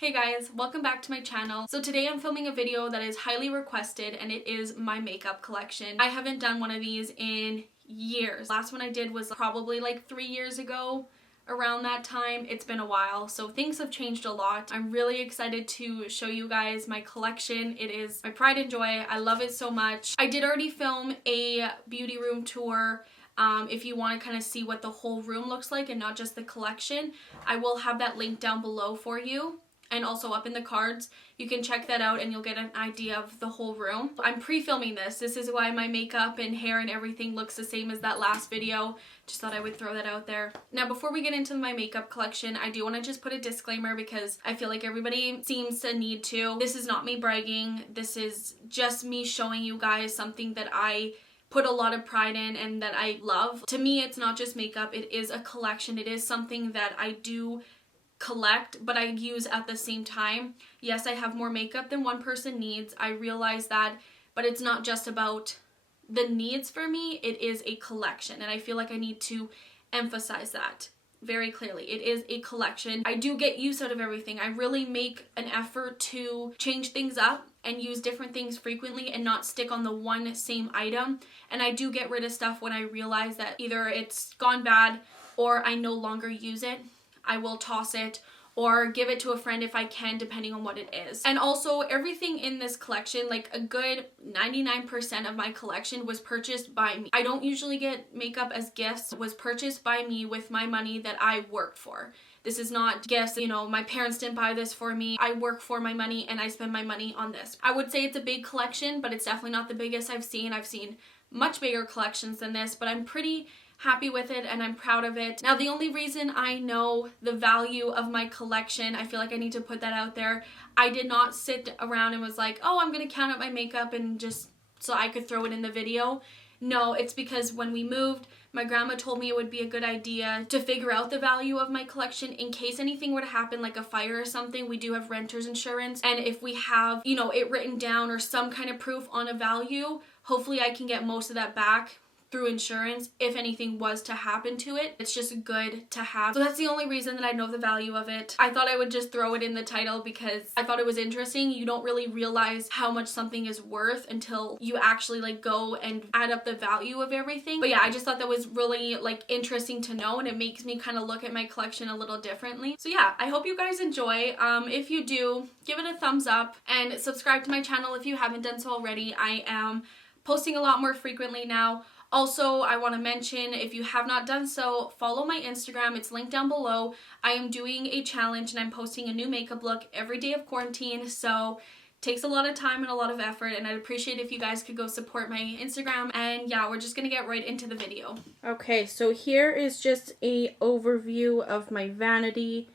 Hey guys, welcome back to my channel. So today I'm filming a video that is highly requested and it is my makeup collection. I haven't done one of these in years. Last one I did was probably like 3 years ago. Around that time. It's been a while, so things have changed a lot. I'm really excited to show you guys my collection. It is my pride and joy. I love it so much. I did already film a beauty room tour. If you want to kind of see what the whole room looks like and not just the collection, I will have that link down below for you. And also up in the cards. You can check that out and you'll get an idea of the whole room. I'm pre-filming this. This is why my makeup and hair and everything looks the same as that last video. Just thought I would throw that out there. Now before we get into my makeup collection, I do want to just put a disclaimer because I feel like everybody seems to need to. This is not me bragging. This is just me showing you guys something that I put a lot of pride in and that I love. To me, it's not just makeup. It is a collection. It is something that I do collect, but I use at the same time. Yes, I have more makeup than one person needs. I realize that, but it's not just about the needs for me. It is a collection, and I feel like I need to emphasize that very clearly. It is a collection. I do get use out of everything. I really make an effort to change things up and use different things frequently and not stick on the one same item. And I do get rid of stuff when I realize that either it's gone bad or I no longer use it. I will toss it or give it to a friend if I can, depending on what it is. And also everything in this collection, like a good 99% of my collection was purchased by me. I don't usually get makeup as gifts. It was purchased by me with my money that I worked for. This is not gifts, you know, my parents didn't buy this for me. I work for my money and I spend my money on this. I would say it's a big collection, but it's definitely not the biggest I've seen. I've seen much bigger collections than this, but I'm pretty happy with it and I'm proud of it. Now, the only reason I know the value of my collection, I feel like I need to put that out there. I did not sit around and was like, oh, I'm gonna count up my makeup and just so I could throw it in the video. No, it's because when we moved, my grandma told me it would be a good idea to figure out the value of my collection in case anything were to happen, like a fire or something. We do have renter's insurance, and if we have, you know, it written down or some kind of proof on a value, hopefully I can get most of that back through insurance if anything was to happen to it. It's just good to have. So that's the only reason that I know the value of it. I thought I would just throw it in the title because I thought it was interesting. You don't really realize how much something is worth until you actually like go and add up the value of everything. But yeah, I just thought that was really like interesting to know, and it makes me kind of look at my collection a little differently. So yeah, I hope you guys enjoy. If you do, give it a thumbs up and subscribe to my channel if you haven't done so already. I am posting a lot more frequently now. Also, I want to mention, if you have not done so, follow my Instagram. It's linked down below. I am doing a challenge and I'm posting a new makeup look every day of quarantine. So it takes a lot of time and a lot of effort, and I'd appreciate if you guys could go support my Instagram. And yeah, we're just going to get right into the video. Okay, so here is just a overview of my vanity.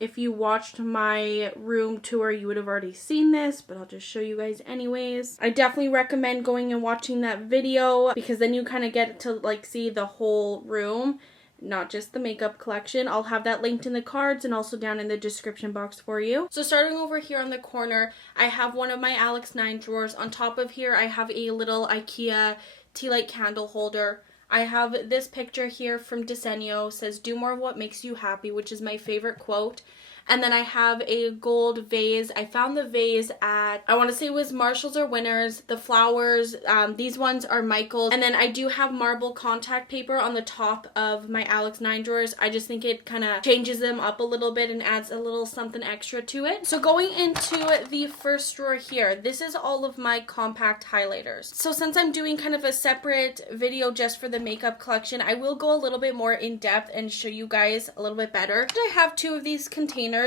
If you watched my room tour, you would have already seen this, but I'll just show you guys anyways. I definitely recommend going and watching that video because then you kind of get to like see the whole room, not just the makeup collection. I'll have that linked in the cards and also down in the description box for you. So starting over here on the corner, I have one of my Alex 9 drawers. On top of here, I have a little IKEA tea light candle holder. I have this picture here from Decor, says do more of what makes you happy, which is my favorite quote. And then I have a gold vase. I found the vase at, I want to say it was Marshalls or Winners. The flowers, these ones are Michael's. And then I do have marble contact paper on the top of my Alex 9 drawers. I just think it kind of changes them up a little bit and adds a little something extra to it. So going into the first drawer here, this is all of my compact highlighters. So since I'm doing kind of a separate video just for the makeup collection, I will go a little bit more in depth and show you guys a little bit better. I have two of these containers.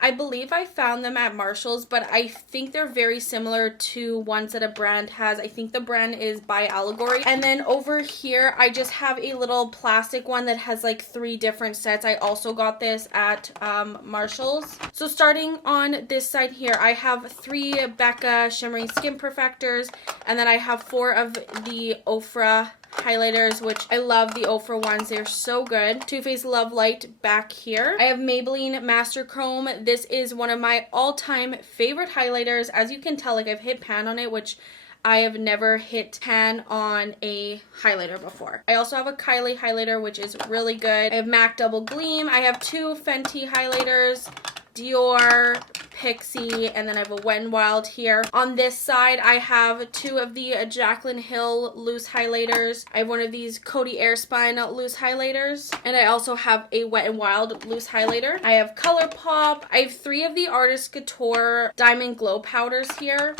I believe I found them at Marshalls, but I think they're very similar to ones that a brand has. I think the brand is by Allegory. And then over here, I just have a little plastic one that has like 3 different sets. I also got this at Marshalls. So starting on this side here, I have 3 Becca Shimmering Skin Perfectors, and then I have 4 of the Ofra highlighters, which I love the Ofra ones. They're so good. Too Faced Love Light back here. I have Maybelline Master Chrome. This is one of my all-time favorite highlighters. As you can tell, like I've hit pan on it, which I have never hit pan on a highlighter before. I also have a Kylie highlighter, which is really good. I have MAC Double Gleam. I have 2 Fenty highlighters, Dior, Pixie, and then I have a Wet n Wild here. On this side, I have two of the Jaclyn Hill loose highlighters. I have one of these Coty Airspun loose highlighters, and I also have a Wet n Wild loose highlighter. I have ColourPop. I have three of the Artist Couture Diamond Glow powders here.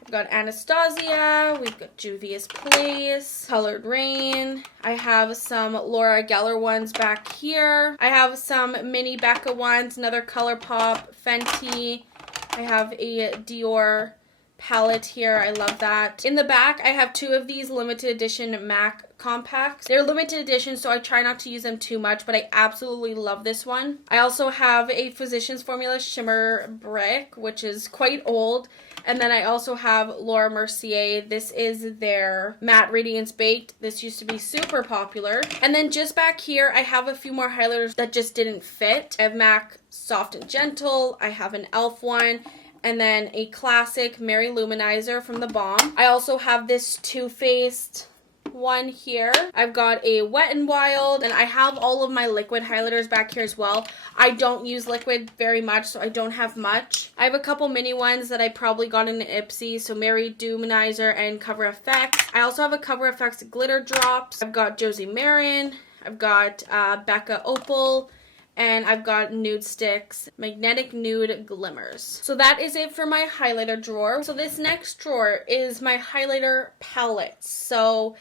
We've got Anastasia, we've got Juvia's Place, Colored Rain. I have some Laura Geller ones back here. I have some mini Becca ones, another ColourPop, Fenty. I have a Dior palette here. I love that. In the back, I have two of these limited edition MAC compacts. They're limited edition, so I try not to use them too much, but I absolutely love this one. I also have a Physicians Formula Shimmer Brick, which is quite old. And then I also have Laura Mercier. This is their Matte Radiance Baked. This used to be super popular. And then just back here, I have a few more highlighters that just didn't fit. I have MAC Soft and Gentle. I have an e.l.f. one. And then a classic Mary Luminizer from The Balm. I also have this Too Faced one here. I've got a Wet n Wild, and I have all of my liquid highlighters back here as well. I don't use liquid very much, so I don't have much. I have a couple mini ones that I probably got in an Ipsy, so Mary Luminizer and Cover FX. I also have a Cover FX glitter drops. I've got Josie Marin. I've got Becca Opal. And I've got Nude Sticks Magnetic Nude Glimmers. So that is it for my highlighter drawer. So this next drawer is my highlighter palettes. So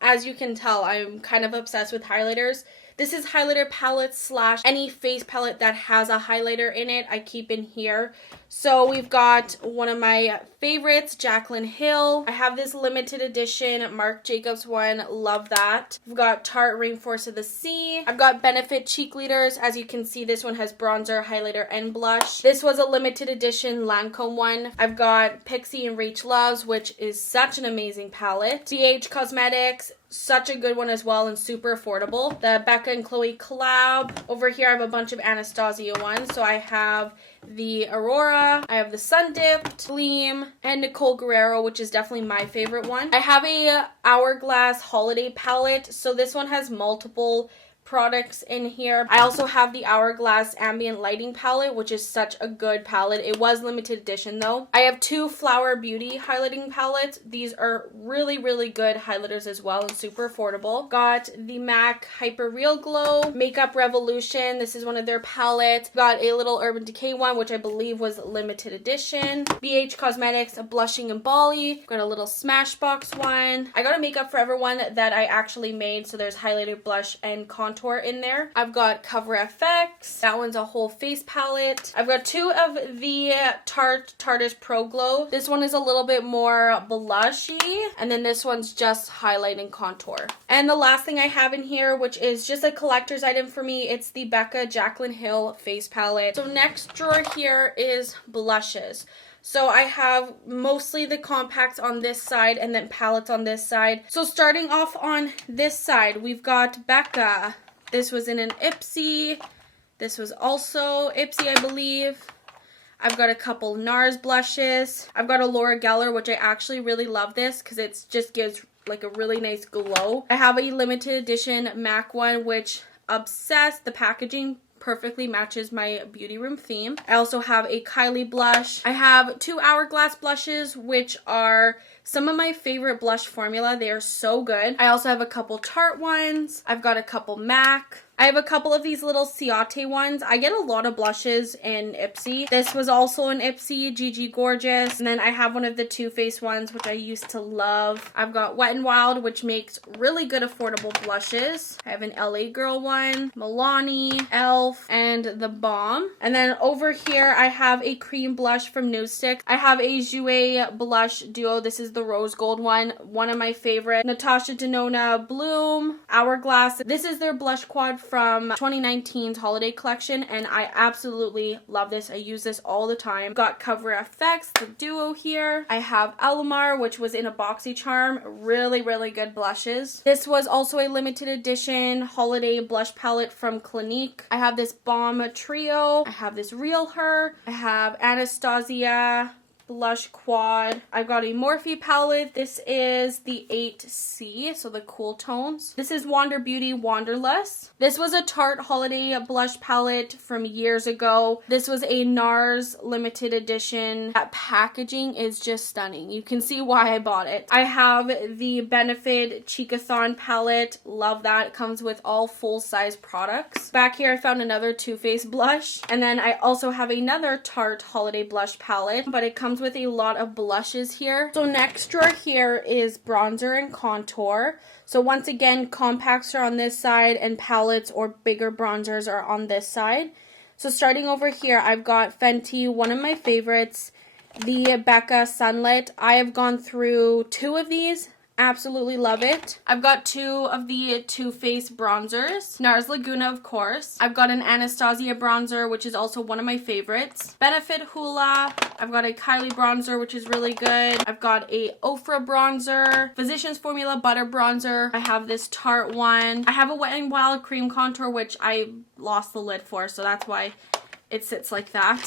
as you can tell, I'm kind of obsessed with highlighters. This is highlighter palettes slash any face palette that has a highlighter in it, I keep in here. So we've got one of my favorites, Jaclyn Hill. I have this limited edition Marc Jacobs one. Love that. We've got Tarte Rainforest of the Sea. I've got Benefit Cheek Leaders. As you can see, this one has bronzer, highlighter, and blush. This was a limited edition Lancome one. I've got Pixie and Reach Loves, which is such an amazing palette. BH Cosmetics. Such a good one as well and super affordable. The Becca and Chloe collab. Over here I have a bunch of Anastasia ones. So I have the Aurora, I have the Sun Dipped, Gleam, and Nicole Guerrero, which is definitely my favorite one. I have a Hourglass Holiday palette. So this one has multiple products in here. I also have the Hourglass Ambient Lighting palette, which is such a good palette. It was limited edition though. I have two Flower Beauty highlighting palettes. These are really, really good highlighters as well and super affordable. Got the MAC Hyper Real Glow Makeup Revolution. This is one of their palettes. Got a little Urban Decay one, which I believe was limited edition. BH Cosmetics Blushing in Bali. Got a little Smashbox one. I got a Makeup Forever one that I actually made, so there's highlighter, blush, and contour in there. I've got Cover FX. That one's a whole face palette. I've got two of the Tarte's Pro Glow. This one is a little bit more blushy, and then this one's just highlight and contour. And the last thing I have in here, which is just a collector's item for me, it's the Becca Jaclyn Hill face palette. So next drawer here is blushes. So I have mostly the compacts on this side and then palettes on this side. So starting off on this side, we've got Becca. This was in an Ipsy. This was also Ipsy, I believe. I've got a couple NARS blushes. I've got a Laura Geller, which I actually really love this because it just gives like a really nice glow. I have a limited edition MAC one, which obsessed. The packaging perfectly matches my beauty room theme. I also have a Kylie blush. I have two Hourglass blushes, which are some of my favorite blush formula. They are so good. I also have a couple Tarte ones. I've got a couple MAC. I have a couple of these little Ciate ones. I get a lot of blushes in Ipsy. This was also an Ipsy, Gigi Gorgeous. And then I have one of the Too Faced ones, which I used to love. I've got Wet n Wild, which makes really good affordable blushes. I have an LA Girl one, Milani, e.l.f., and The Balm. And then over here, I have a cream blush from Nude Stick. I have a Jouer blush duo. This is the rose gold one of my favorite. Natasha Denona Bloom, Hourglass. This is their blush quad from 2019's holiday collection, and I absolutely love this. I use this all the time. Got Cover FX, the duo here. I have Alamar, which was in a BoxyCharm. Really, really good blushes. This was also a limited edition holiday blush palette from Clinique. I have this Balm Trio. I have this Real Her. I have Anastasia blush quad. I've got a Morphe palette. This is the 8C, so the cool tones. This is Wander Beauty Wanderlust. This was a Tarte holiday blush palette from years ago. This was a NARS limited edition. That packaging is just stunning. You can see why I bought it. I have the Benefit Cheekathon palette. Love that. It comes with all full-size products. Back here I found another Too Faced blush, and then I also have another Tarte holiday blush palette, but it comes with a lot of blushes here. So next drawer here is bronzer and contour. So once again, compacts are on this side and palettes or bigger bronzers are on this side. So starting over here, I've got Fenty, one of my favorites, the Becca Sunlit. I have gone through 2 of these. Absolutely love it. I've got 2 of the Too Faced bronzers. NARS Laguna, of course. I've got an Anastasia bronzer, which is also one of my favorites. Benefit Hoola. I've got a Kylie bronzer, which is really good. I've got a Ofra bronzer. Physicians Formula Butter bronzer. I have this Tarte one. I have a Wet n Wild cream contour, which I lost the lid for, so that's why it sits like that.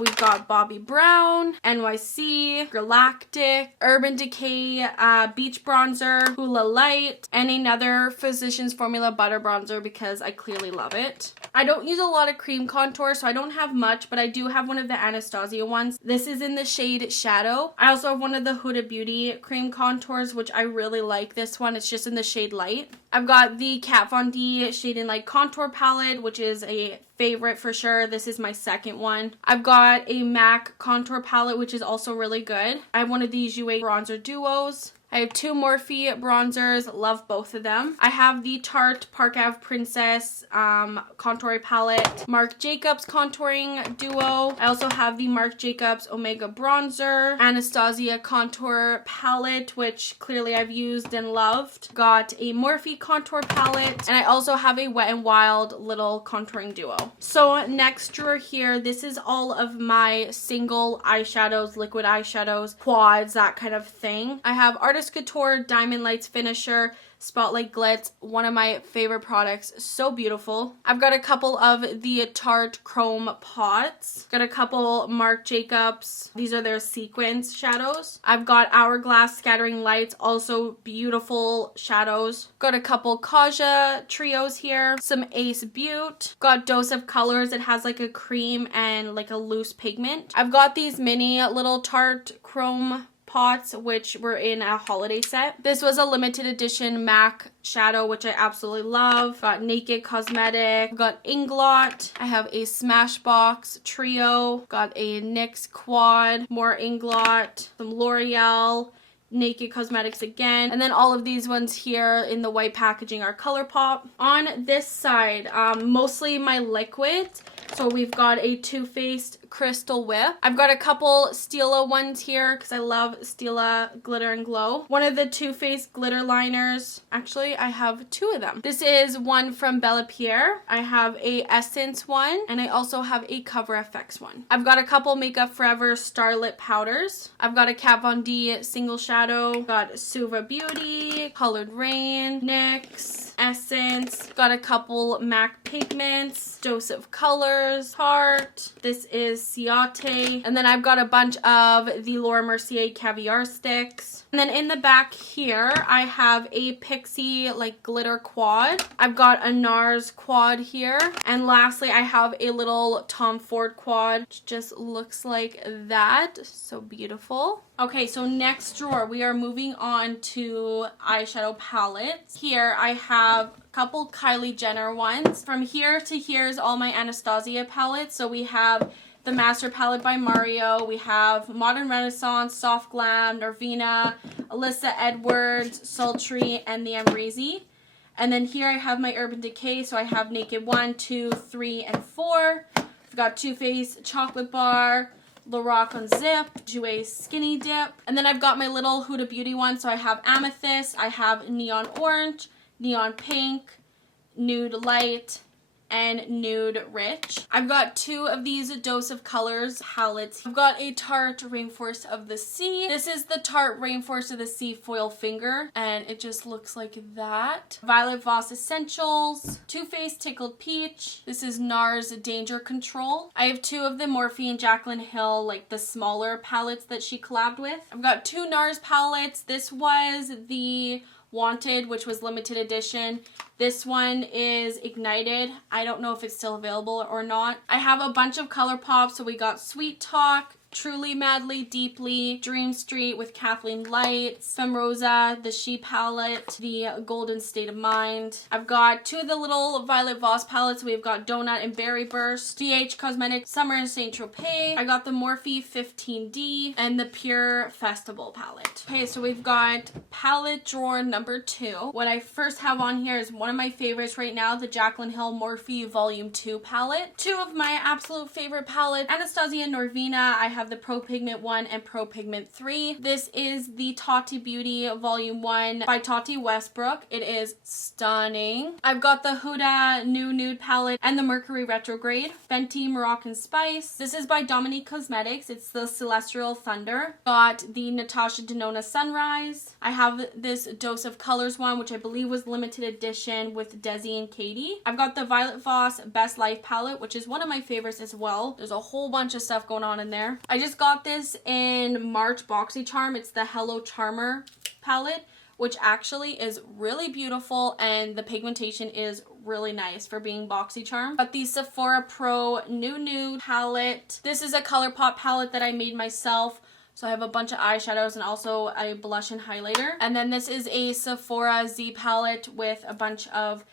We've got Bobbi Brown, NYC, Galactic, Urban Decay, Beach Bronzer, Hoola Light, and another Physicians Formula Butter Bronzer because I clearly love it. I don't use a lot of cream contour, so I don't have much, but I do have one of the Anastasia ones. This is in the shade Shadow. I also have one of the Huda Beauty cream contours, which I really like this one. It's just in the shade Light. I've got the Kat Von D Shade and Light Contour Palette, which is a favorite for sure. This is my second one. I've got a MAC Contour Palette, which is also really good. I have one of these UA Bronzer Duos. I have 2 Morphe bronzers, love both of them. I have the Tarte Park Ave Princess Contour Palette, Marc Jacobs Contouring Duo. I also have the Marc Jacobs Omega Bronzer, Anastasia Contour Palette, which clearly I've used and loved. Got a Morphe Contour Palette, and I also have a Wet n Wild little contouring duo. So next drawer here, this is all of my single eyeshadows, liquid eyeshadows, quads, that kind of thing. I have Artist Couture Diamond Lights Finisher Spotlight Glitz, one of my favorite products, so beautiful. I've got a couple of the Tarte Chrome pots. Got a couple Marc Jacobs. These are their sequence shadows. I've got Hourglass Scattering Lights, also beautiful shadows. Got a couple Kaja trios here. Some Ace Butte. Got Dose of Colors. It has like a cream and like a loose pigment. I've got these mini little Tarte Chrome pots, which were in a holiday set. This was a limited edition MAC shadow, which I absolutely love. Got Naked Cosmetic, got Inglot. I have a Smashbox trio, got a NYX quad, more Inglot, some L'Oreal, Naked Cosmetics again, and then all of these ones here in the white packaging are ColourPop. On this side, mostly my liquids. So we've got a Too Faced Crystal Whip. I've got a couple Stila ones here because I love Stila Glitter and Glow. One of the Too Faced glitter liners. Actually, I have 2 of them. This is one from Bella Pierre. I have a Essence one, and I also have a Cover FX one. I've got a couple Makeup Forever Starlit powders. I've got a Kat Von D single shadow. Got Suva Beauty, Colored Rain, NYX, Essence. Got a couple MAC pigments, Dose of Colors, Tarte. This is Ciate. And then I've got a bunch of the Laura Mercier Caviar sticks. And then in the back here, I have a Pixie like glitter quad. I've got a NARS quad here. And lastly, I have a little Tom Ford quad, which just looks like that. So beautiful. Okay, so next drawer, we are moving on to eyeshadow palettes. Here I have a couple Kylie Jenner ones. From here to here is all my Anastasia palettes. So we have the Master Palette by Mario. We have Modern Renaissance, Soft Glam, Nervina, Alyssa Edwards, Sultry, and the Amrezy. And then here I have my Urban Decay. So I have Naked 1, 2, 3, and 4. I've got Too Faced Chocolate Bar, Lorac Unzip, Jouer Skinny Dip. And then I've got my little Huda Beauty one. So I have Amethyst, I have Neon Orange, Neon Pink, Nude Light, and Nude Rich. I've got two of these Dose of Colors palettes. I've got a Tarte Rainforest of the Sea. This is the Tarte Rainforest of the Sea foil finger, and it just looks like that. Violet Voss Essentials, Too Faced Tickled Peach. This is NARS Danger Control. I have two of the Morphe and Jaclyn Hill, like the smaller palettes that she collabed with. I've got two NARS palettes. This was the Wanted, which was limited edition. This one is Ignited. I don't know if it's still available or not. I have a bunch of color pops. So we got Sweet Talk, Truly Madly Deeply, Dream Street with Kathleen Lights, Femme Rosa, the She palette, the Golden State of Mind. I've got two of the little Violet Voss palettes. We've got Donut and Berry Burst, DH Cosmetics Summer and Saint Tropez. I got the Morphe 15D and the Pure Festival palette. Okay, so we've got palette drawer number 2. What I first have on here is one of my favorites right now, the Jaclyn Hill Morphe Volume 2 palette. Two of my absolute favorite palettes, Anastasia and Norvina. I have the Pro Pigment 1 and Pro Pigment 3. This is the Tati Beauty Volume 1 by Tati Westbrook. It is stunning. I've got the Huda New Nude palette and the Mercury Retrograde. Fenty Moroccan Spice. This is by Dominique Cosmetics. It's the Celestial Thunder. Got the Natasha Denona Sunrise. I have this Dose of Colors one, which I believe was limited edition with Desi and Katie. I've got the Violet Voss Best Life palette, which is one of my favorites as well. There's a whole bunch of stuff going on in there. I just got this in March BoxyCharm. It's the Hello Charmer palette, which actually is really beautiful, and the pigmentation is really nice for being BoxyCharm. Got the Sephora Pro New Nude palette. This is a ColourPop palette that I made myself. So I have a bunch of eyeshadows and also a blush and highlighter. And then this is a Sephora Z palette with a bunch of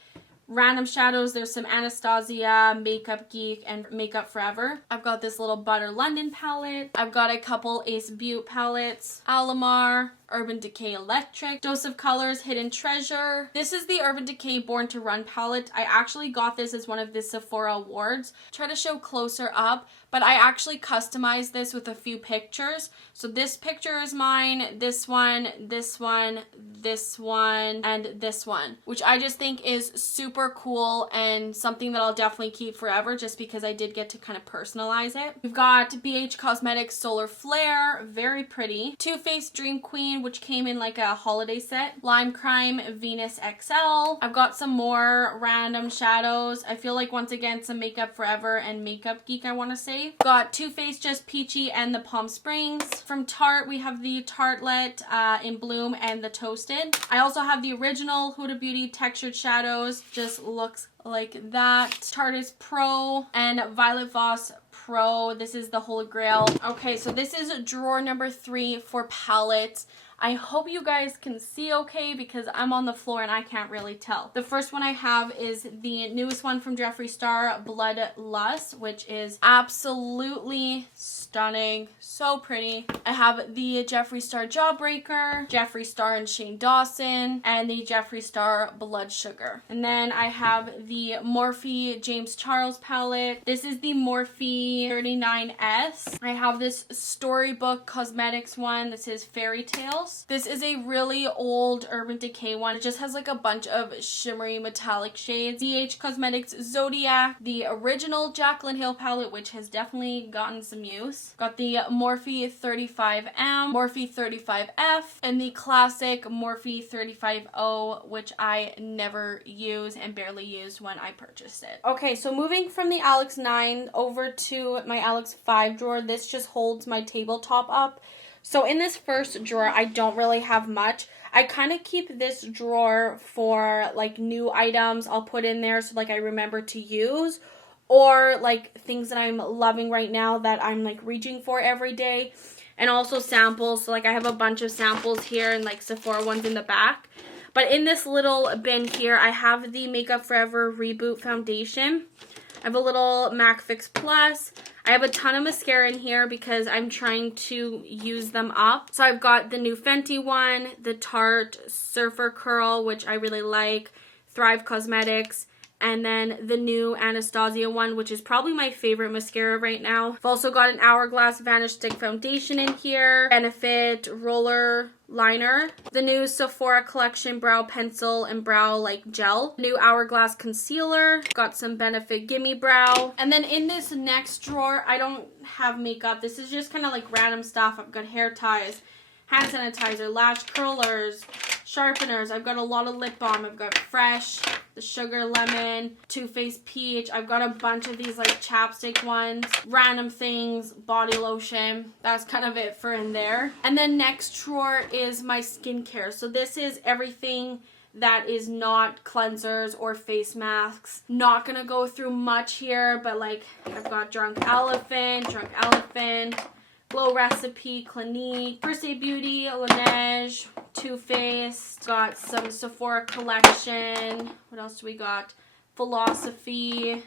random shadows. There's some Anastasia, Makeup Geek, and Makeup Forever. I've got this little Butter London palette. I've got a couple Ace Beauty palettes. Alamar, Urban Decay Electric, Dose of Colors, Hidden Treasure. This is the Urban Decay Born to Run palette. I actually got this as one of the Sephora awards. Try to show closer up, but I actually customized this with a few pictures. So this picture is mine, this one, this one, this one, and this one, which I just think is super cool and something that I'll definitely keep forever just because I did get to kind of personalize it. We've got BH Cosmetics Solar Flare, very pretty. Too Faced Dream Queen, which came in like a holiday set. Lime Crime Venus XL. I've got some more random shadows. I feel like once again some Makeup Forever and Makeup Geek, I want to say. Got Too Faced Just Peachy and the Palm Springs. From Tarte we have the Tartelette in Bloom and the Toasted. I also have the original Huda Beauty Textured Shadows. Just looks like that. Tarte's Pro and Violet Voss Pro. This is the Holy Grail. Okay, so this is drawer number 3 for palettes. I hope you guys can see okay because I'm on the floor and I can't really tell. The first one I have is the newest one from Jeffree Star, Blood Lust, which is absolutely stunning. So pretty. I have the Jeffree Star Jawbreaker, Jeffree Star and Shane Dawson, and the Jeffree Star Blood Sugar. And then I have the Morphe James Charles palette. This is the Morphe 39S. I have this Storybook Cosmetics one. This is Fairy Tales. This is a really old Urban Decay one. It just has like a bunch of shimmery metallic shades. DH Cosmetics Zodiac, the original Jaclyn Hill palette, which has definitely gotten some use. Got the Morphe 35M, Morphe 35F, and the classic Morphe 35O, which I never use and barely used when I purchased it. Okay, so moving from the Alex 9 over to my Alex 5 drawer, this just holds my tabletop up. So in this first drawer, I don't really have much. I kind of keep this drawer for like new items I'll put in there so like I remember to use, or like things that I'm loving right now that I'm like reaching for every day, and also samples. So like I have a bunch of samples here and like Sephora ones in the back. But in this little bin here, I have the Makeup Forever Reboot Foundation. I have a little MAC Fix Plus. I have a ton of mascara in here because I'm trying to use them up. So I've got the new Fenty one, the Tarte Surfer Curl, which I really like, Thrive Cosmetics, and then the new Anastasia one, which is probably my favorite mascara right now. I've also got an Hourglass Vanish Stick Foundation in here, Benefit Roller Liner, the new Sephora Collection Brow Pencil and Brow like Gel, new Hourglass Concealer, got some Benefit Gimme Brow, and then in this next drawer, I don't have makeup. This is just kind of like random stuff. I've got hair ties, hand sanitizer, lash curlers, sharpeners. I've got a lot of lip balm. I've got Fresh, the Sugar Lemon, Too Faced Peach. I've got a bunch of these like chapstick ones, random things, body lotion. That's kind of it for in there. And then next drawer is my skincare. So this is everything that is not cleansers or face masks. Not gonna go through much here, but like I've got Drunk Elephant, Glow Recipe, Clinique, First Aid Beauty, Laneige, Too Faced. Got some Sephora Collection. What else do we got? Philosophy.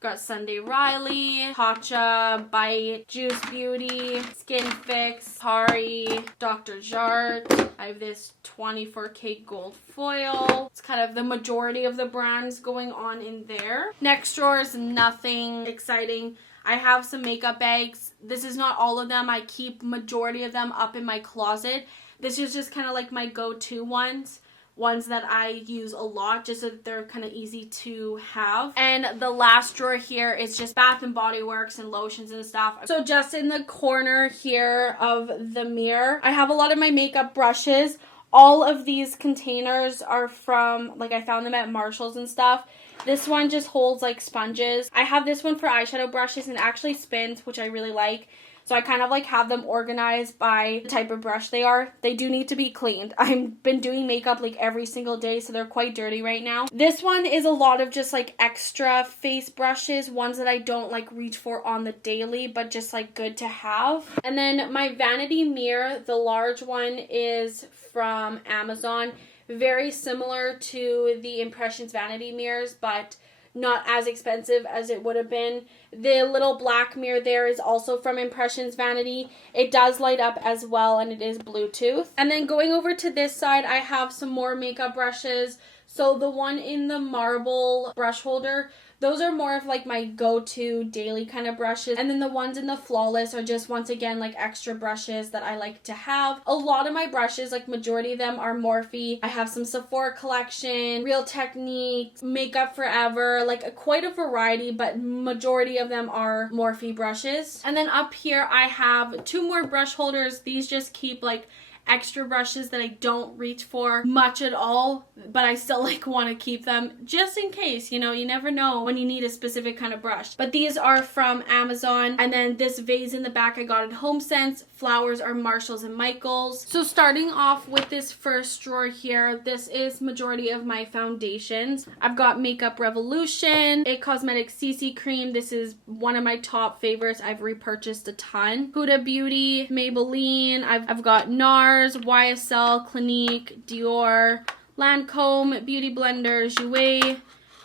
Got Sunday Riley, Tatcha, Bite, Juice Beauty, Skin Fix, Hari, Dr. Jart. I have this 24K gold foil. It's kind of the majority of the brands going on in there. Next drawer is nothing exciting. I have some makeup bags. This is not all of them. I keep majority of them up in my closet. This is just kind of like my go-to ones that I use a lot, just so that they're kind of easy to have. And the last drawer here is just Bath and Body Works and lotions and stuff. So just in the corner here of the mirror, I have a lot of my makeup brushes. All of these containers are from, like, I found them at Marshall's and stuff. This one just holds like sponges. I have this one for eyeshadow brushes and it actually spins, which I really like. So I kind of like have them organized by the type of brush they are. They do need to be cleaned. I've been doing makeup like every single day, so they're quite dirty right now. This one is a lot of just like extra face brushes, ones that I don't like reach for on the daily, but just like good to have. And then my vanity mirror, the large one, is from Amazon. Very similar to the Impressions vanity mirrors, but not as expensive as it would have been. The little black mirror there is also from Impressions Vanity. It does light up as well, and it is Bluetooth. And then going over to this side, I have some more makeup brushes. So the one in the marble brush holder, those are more of like my go-to daily kind of brushes. And then the ones in the Flawless are just, once again, like extra brushes that I like to have. A lot of my brushes, like majority of them, are Morphe. I have some Sephora Collection, Real Techniques, Makeup Forever, like quite a variety, but majority of them are Morphe brushes. And then up here I have two more brush holders. These just keep like extra brushes that I don't reach for much at all, but I still like want to keep them just in case, you know, you never know when you need a specific kind of brush. But these are from Amazon, and then this vase in the back I got at HomeSense. Flowers are Marshalls and Michaels. So starting off with this first drawer here, this is majority of my foundations. I've got Makeup Revolution, It Cosmetics CC Cream. This is one of my top favorites. I've repurchased a ton. Huda Beauty, Maybelline. I've got NARS, YSL, Clinique, Dior, Lancome, Beauty Blender, Jouer,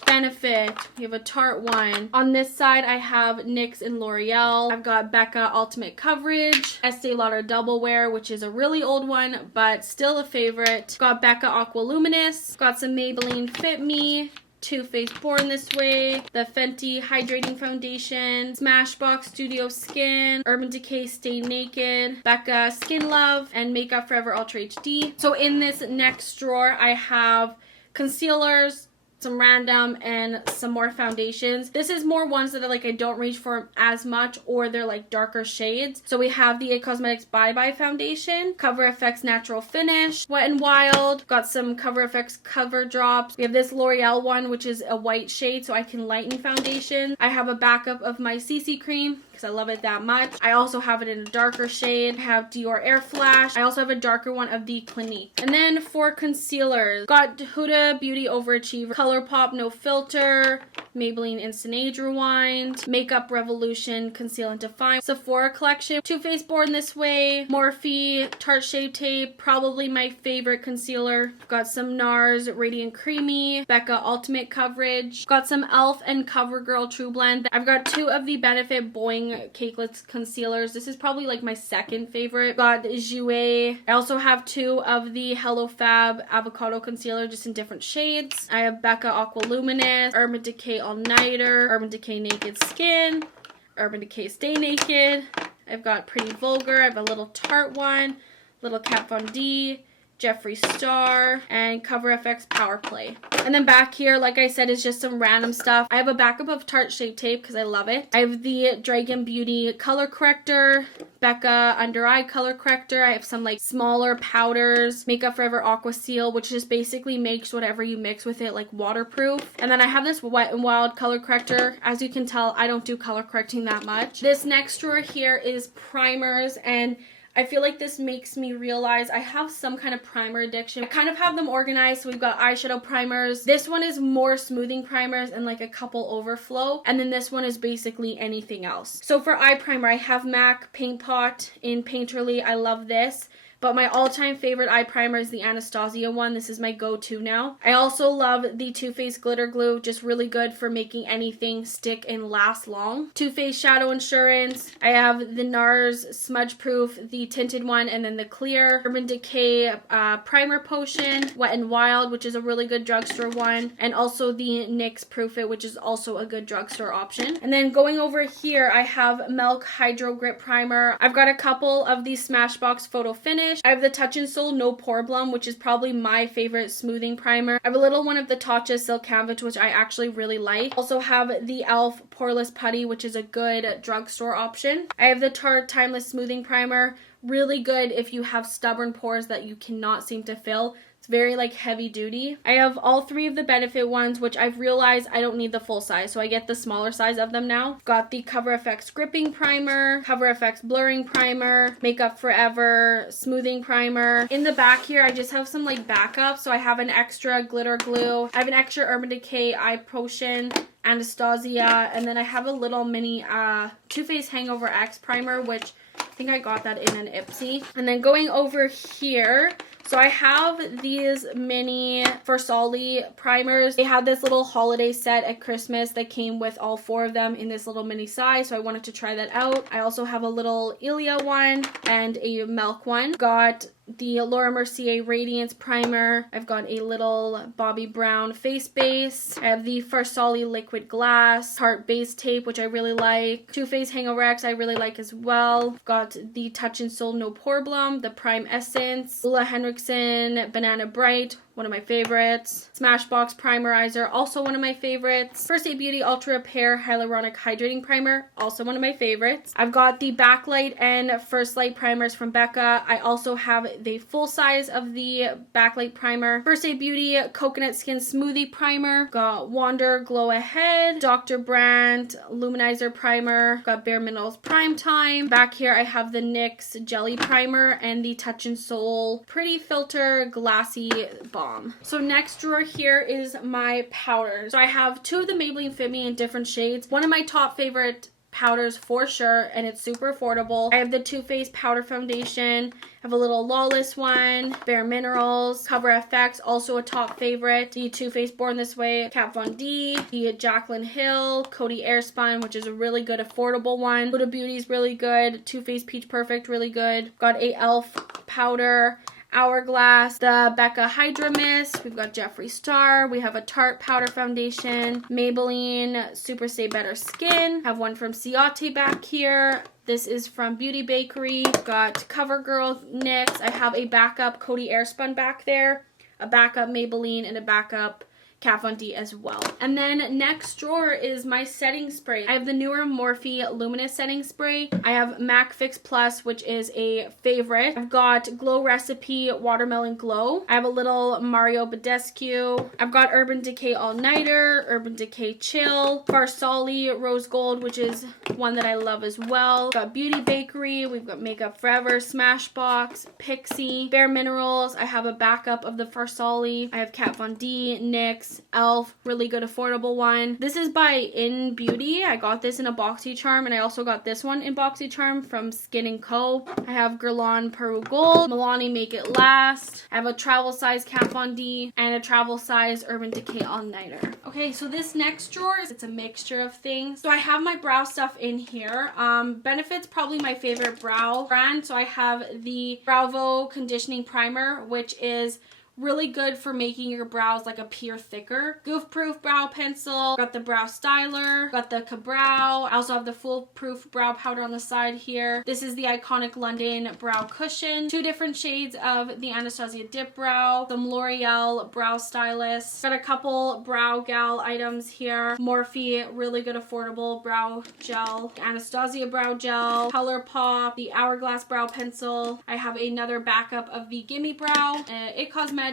Benefit. We have a Tarte one. On this side, I have NYX and L'Oreal. I've got Becca Ultimate Coverage, Estee Lauder Double Wear, which is a really old one, but still a favorite. Got Becca Aqua Luminous. Got some Maybelline Fit Me, Too Faced Born This Way, the Fenty Hydrating Foundation, Smashbox Studio Skin, Urban Decay Stay Naked, Becca Skin Love, and Makeup Forever Ultra HD. So in this next drawer, I have concealers, some random, and some more foundations. This is more ones that are like I don't reach for as much, or they're like darker shades. So we have the It Cosmetics Bye Bye Foundation, Cover FX Natural Finish, Wet n Wild, got some Cover FX Cover Drops. We have this L'Oreal one, which is a white shade, so I can lighten foundation. I have a backup of my CC cream because I love it that much. I also have it in a darker shade. I have Dior Air Flash. I also have a darker one of the Clinique. And then for concealers, got Huda Beauty Overachiever, ColourPop No Filter, Maybelline Instant Age Rewind, Makeup Revolution Conceal and Define, Sephora Collection, Too Faced Born This Way, Morphe Tarte Shape Tape, probably my favorite concealer. Got some NARS Radiant Creamy, Becca Ultimate Coverage, got some e.l.f. and CoverGirl True Blend. I've got two of the Benefit Boing Darling Cakeless concealers. This is probably like my second favorite. Got Jouer. I also have 2 of the Hello Fab avocado concealer, just in different shades. I have Becca Aqua Luminous, Urban Decay All Nighter, Urban Decay Naked Skin, Urban Decay Stay Naked. I've got Pretty Vulgar. I have a little Tarte one, little Kat Von D, Jeffree Star, and Cover FX Power Play. And then back here, like I said, is just some random stuff. I have a backup of Tarte Shape Tape because I love it. I have the Dragon Beauty Color Corrector, Becca Under Eye Color Corrector. I have some like smaller powders, Makeup Forever Aqua Seal, which just basically makes whatever you mix with it like waterproof. And then I have this Wet n Wild Color Corrector. As you can tell, I don't do color correcting that much. This next drawer here is primers, and I feel like this makes me realize I have some kind of primer addiction. I kind of have them organized. So we've got eyeshadow primers. This one is more smoothing primers and like a couple overflow. And then this one is basically anything else. So for eye primer, I have MAC Paint Pot in Painterly. I love this. But my all-time favorite eye primer is the Anastasia one. This is my go-to now. I also love the Too Faced Glitter Glue. Just really good for making anything stick and last long. Too Faced Shadow Insurance. I have the NARS Smudge Proof, the tinted one, and then the clear. Urban Decay Primer Potion. Wet n Wild, which is a really good drugstore one. And also the NYX Proof It, which is also a good drugstore option. And then going over here, I have Milk Hydro Grip Primer. I've got a couple of these Smashbox Photo Finish. I have the Touch in Sol No Pore Blum, which is probably my favorite smoothing primer. I have a little one of the Tatcha Silk Canvas, which I actually really like. Also have the e.l.f. Poreless Putty, which is a good drugstore option. I have the Tarte Timeless Smoothing Primer. Really good if you have stubborn pores that you cannot seem to fill. It's very like heavy duty. I have all 3 of the Benefit ones, which I've realized I don't need the full size, so I get the smaller size of them now. Got the Cover FX Gripping Primer, Cover FX Blurring Primer, Makeup Forever Smoothing Primer. In the back here, I just have some like backup. So I have an extra glitter glue. I have an extra Urban Decay Eye Potion, Anastasia, and then I have a little mini Too Faced Hangover X Primer, which I think I got that in an Ipsy. And then going over here, so I have these mini Frehlich primers. They had this little holiday set at Christmas that came with all 4 of them in this little mini size, so I wanted to try that out. I also have a little Ilia one and a Milk one. Got the Laura Mercier Radiance Primer. I've got a little Bobbi Brown face base. I have the Frehlich Liquid Glass, Tarte Base Tape, which I really like. Too Faced Hangover X I really like as well. Got the Touch in Sol No Pore Blum, the Prime Essence, Ulla Henriksen Banana Bright, one of my favorites. Smashbox Primerizer, also one of my favorites. First Aid Beauty Ultra Repair Hyaluronic Hydrating Primer, also one of my favorites. I've got the Backlight and First Light primers from Becca. I also have the full size of the Backlight primer. First Aid Beauty Coconut Skin Smoothie Primer. Got Wander Glow Ahead, Dr. Brandt Luminizer Primer. Got Bare Minerals Prime Time. Back here I have the NYX Jelly Primer and the Touch in Sol Pretty Filter Glassy Balm. So next drawer here is my powders. So I have 2 of the Maybelline Fit Me in different shades. One of my top favorite powders for sure, and it's super affordable. I have the Too Faced Powder Foundation. I have a little Lawless one, Bare Minerals, Cover FX, also a top favorite. The Too Faced Born This Way, Kat Von D, the Jaclyn Hill, Coty Airspun, which is a really good affordable one. Huda Beauty is really good. Too Faced Peach Perfect, really good. Got a e.l.f. powder. Hourglass, the Becca Hydra Mist, we've got Jeffree Star, we have a Tarte Powder Foundation, Maybelline Super Stay Better Skin, have one from Ciate back here. This is from Beauty Bakery. Got CoverGirl NYX. I have a backup Coty Airspun back there, a backup Maybelline, and a backup Kat Von D as well. And then next drawer is my setting spray. I have the newer Morphe Luminous Setting Spray. I have MAC Fix Plus, which is a favorite. I've got Glow Recipe Watermelon Glow. I have a little Mario Badescu. I've got Urban Decay All Nighter, Urban Decay Chill, Farsali Rose Gold, which is one that I love as well. We've got Beauty Bakery. We've got Makeup Forever, Smashbox, Pixie, Bare Minerals. I have a backup of the Farsali. I have Kat Von D, NYX, this e.l.f. really good affordable one. This is by In Beauty. I got this in a BoxyCharm, and I also got this one in BoxyCharm from Skin & Co. I have Guerlain Peru Gold, Milani Make It Last. I have a travel size Kat Von D and a travel size Urban Decay All Nighter. Okay, so this next drawer, it's a mixture of things. So I have my brow stuff in here. Benefit's probably my favorite brow brand. So I have the Bravo Conditioning Primer, which is really good for making your brows like appear thicker. Goof proof brow pencil. Got the brow styler. Got the Ka-Brow. I also have the foolproof brow powder on the side here. This is the iconic London brow cushion. 2 different shades of the Anastasia Dip Brow. Some L'Oreal brow stylist. Got a couple Brow Gal items here. Morphe, really good affordable brow gel. Anastasia brow gel. ColourPop. The Hourglass brow pencil. I have another backup of the Gimme Brow. It Cosmetics,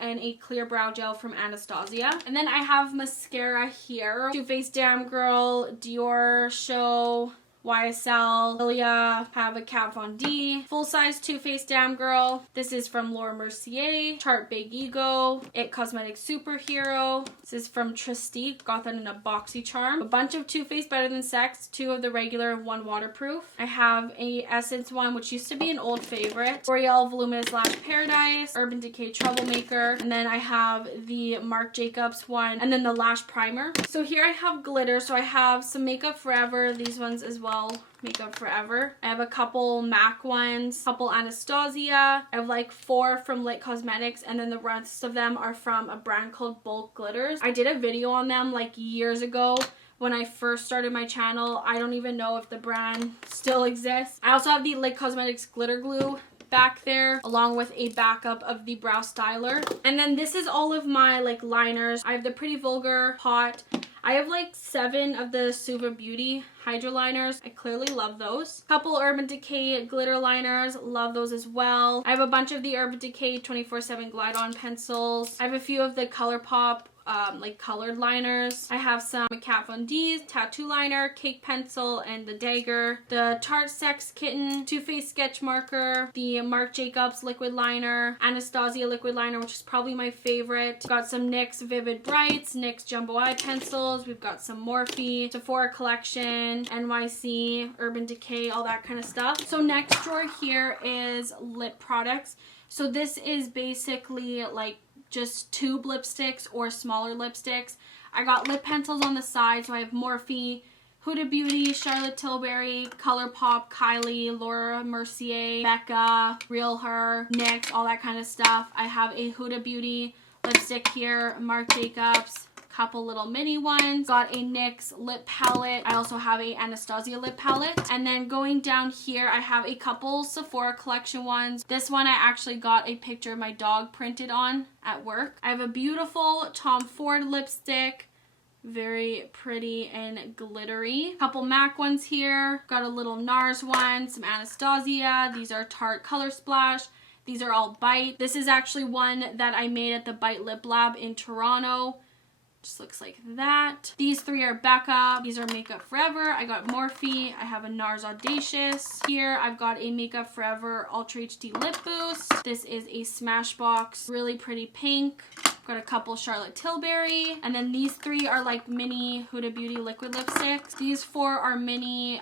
and a clear brow gel from Anastasia. And then I have mascara here. Too Faced Damn Girl, Dior Show, YSL, Lilia, have a Kat Von D, full-size Too Faced Damn Girl. This is from Laura Mercier, Tarte Big Ego, It Cosmetics Superhero. This is from Tristique, got that in a BoxyCharm. A bunch of Too Faced Better Than Sex, 2 of the regular, 1 waterproof. I have a Essence one, which used to be an old favorite. L'Oreal Voluminous Lash Paradise, Urban Decay Troublemaker, and then I have the Marc Jacobs one, and then the Lash Primer. So here I have glitter, so I have some Makeup Forever, these ones as well. Makeup Forever. I have a couple MAC ones, couple Anastasia. I have like 4 from Lit Cosmetics, and then the rest of them are from a brand called Bulk Glitters. I did a video on them like years ago when I first started my channel. I don't even know if the brand still exists. I also have the Lit Cosmetics Glitter Glue back there, along with a backup of the brow styler. And then this is all of my like liners. I have the Pretty Vulgar Hot. I have like 7 of the Suva Beauty Hydro Liners. I clearly love those. Couple Urban Decay glitter liners. Love those as well. I have a bunch of the Urban Decay 24/7 Glide On pencils. I have a few of the ColourPop like colored liners. I have some Kat Von D's tattoo liner, cake pencil, and the dagger. The Tarte Sex Kitten Too Faced sketch marker, the Marc Jacobs liquid liner, Anastasia liquid liner, which is probably my favorite. Got some NYX Vivid Brights, NYX Jumbo Eye pencils. We've got some Morphe, Sephora Collection, NYC, Urban Decay, all that kind of stuff. So next drawer here is lip products. So this is basically like just tube lipsticks or smaller lipsticks. I got lip pencils on the side, so I have Morphe, Huda Beauty, Charlotte Tilbury, ColourPop, Kylie, Laura Mercier, Becca, Real Her, NYX, all that kind of stuff. I have a Huda Beauty lipstick here, Marc Jacobs, couple little mini ones. Got a NYX lip palette. I also have a Anastasia lip palette. And then going down here, I have a couple Sephora Collection ones. This one I actually got a picture of my dog printed on at work. I have a beautiful Tom Ford lipstick. Very pretty and glittery. Couple MAC ones here. Got a little NARS one, some Anastasia. These are Tarte Color Splash. These are all Bite. This is actually one that I made at the Bite Lip Lab in Toronto. Just looks like that. These 3 are Becca. These are Makeup Forever. I got Morphe. I have a NARS Audacious. Here I've got a Makeup Forever Ultra HD Lip Boost. This is a Smashbox, really pretty pink. Got a couple Charlotte Tilbury. And then these 3 are like mini Huda Beauty liquid lipsticks. These 4 are mini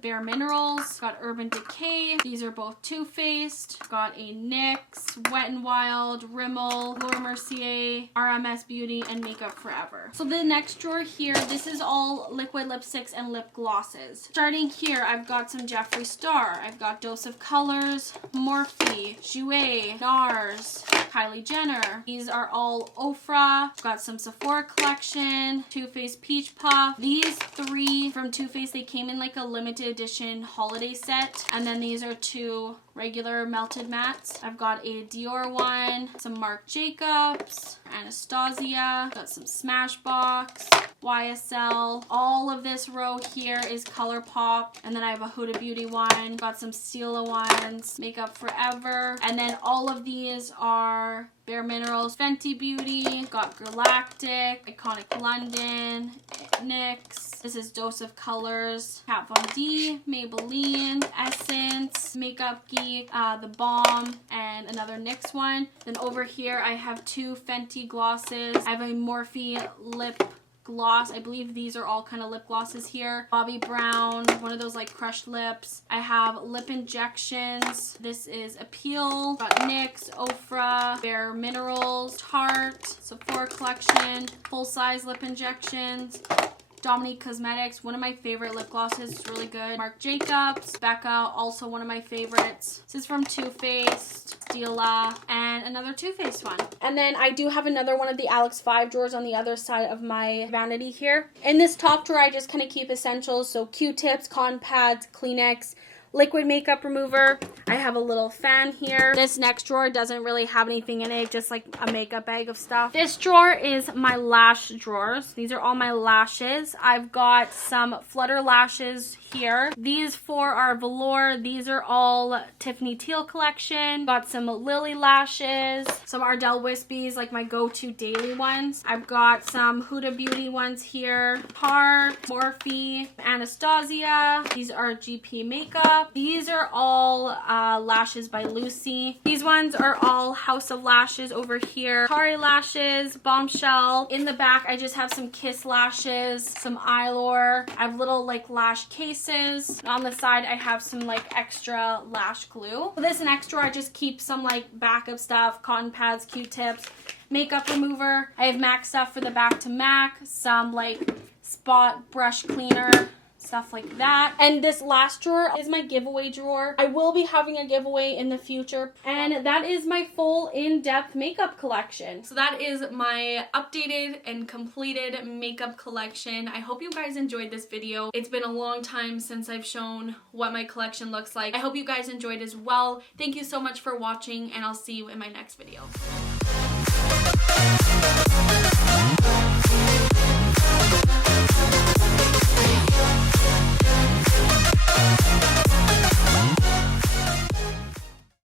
Bare Minerals. Got Urban Decay. These are both Too Faced. Got a NYX, Wet n Wild, Rimmel, Laura Mercier, RMS Beauty, and Makeup Forever. So the next drawer here, this is all liquid lipsticks and lip glosses. Starting here, I've got some Jeffree Star. I've got Dose of Colors, Morphe, Jouer, NARS, Kylie Jenner. These are all Ofra. Got some Sephora Collection, Too Faced Peach Puff. These 3 from Too Faced, they came in like a limited edition holiday set. And then these are 2 regular melted mattes. I've got a Dior one, some Marc Jacobs, Anastasia, got some Smashbox, YSL. All of this row here is ColourPop. And then I have a Huda Beauty one, got some Stila ones, Makeup Forever. And then all of these are Bare Minerals, Fenty Beauty, got Galactic, Iconic London, NYX. This is Dose of Colors, Kat Von D, Maybelline, Essence, Makeup Geek, the Balm, and another NYX one. Then over here I have 2 Fenty glosses. I have a Morphe lip gloss. I believe these are all kind of lip glosses here. Bobbi Brown, one of those like crushed lips. I have lip injections. This is Appeal. Got NYX, Ofra, Bare Minerals, Tarte, Sephora collection, full size lip injections. Dominique Cosmetics, one of my favorite lip glosses. It's really good. Marc Jacobs, Becca, also one of my favorites. This is from Too Faced, Stila, and another Too Faced one. And then I do have another one of the Alex 5 drawers on the other side of my vanity here. In this top drawer, I just kind of keep essentials. So Q-tips, cotton pads, Kleenex, liquid makeup remover. I have a little fan here. This next drawer doesn't really have anything in it, just like a makeup bag of stuff. This drawer is my lash drawers. These are all my lashes. I've got some Flutter lashes here. These 4 are velour. These are all Tiffany Teal collection. Got some Lily lashes, some Ardell Wispies, like my go-to daily ones. I've got some Huda Beauty ones here. Tarte, Morphe, Anastasia. These are GP makeup. These are all lashes by Lucy. These ones are all House of Lashes over here. Tari lashes, Bombshell. In the back, I just have some Kiss lashes, some Eylure. I have little like lash cases. On the side, I have some like extra lash glue. For this next drawer, I just keep some like backup stuff, cotton pads, Q-tips, makeup remover. I have MAC stuff for the back to MAC, some like spot brush cleaner, stuff like that. And this last drawer is my giveaway drawer. I will be having a giveaway in the future, and that is my full in-depth makeup collection. So that is my updated and completed makeup collection. I hope you guys enjoyed this video. It's been a long time since I've shown what my collection looks like. I hope you guys enjoyed as well. Thank you so much for watching, and I'll see you in my next video.